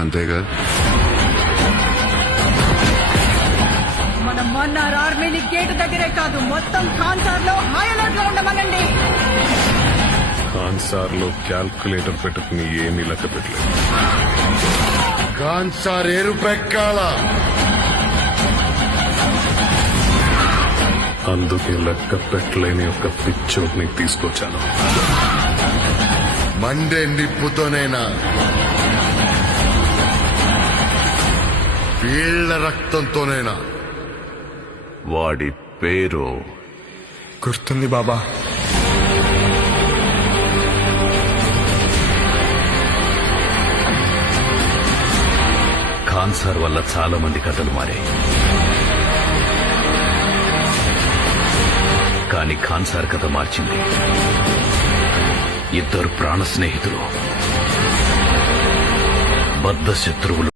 అంతేగా? మన మన్నార్ ఆర్మీని గేటు దగ్గరే కాదు మొత్తం ఖాన్సార్ లో హై అలర్ట్ లో ఉండమనండి. ఖాన్సార్ లో క్యాల్కులేటర్ పెట్టుకుని ఏమీ లెక్క పెట్టలేదు. కాన్సార్ ఎరుపెక్కాల. అందుకే లెక్క పెట్టలేని ఒక పిచ్చోడ్ని తీసుకొచ్చాను. మండే నిప్పుతోనైనా వీళ్ల రక్తంతోనైనా. వాడి పేరు గుర్తుంది బాబా. ఖాన్సార్ వల్ల చాలా మంది కథలు మారాయి. కానీ ఖాన్సార్ కథ మార్చింది ఇద్దరు ప్రాణ స్నేహితులు, బద్ధ శత్రువులు.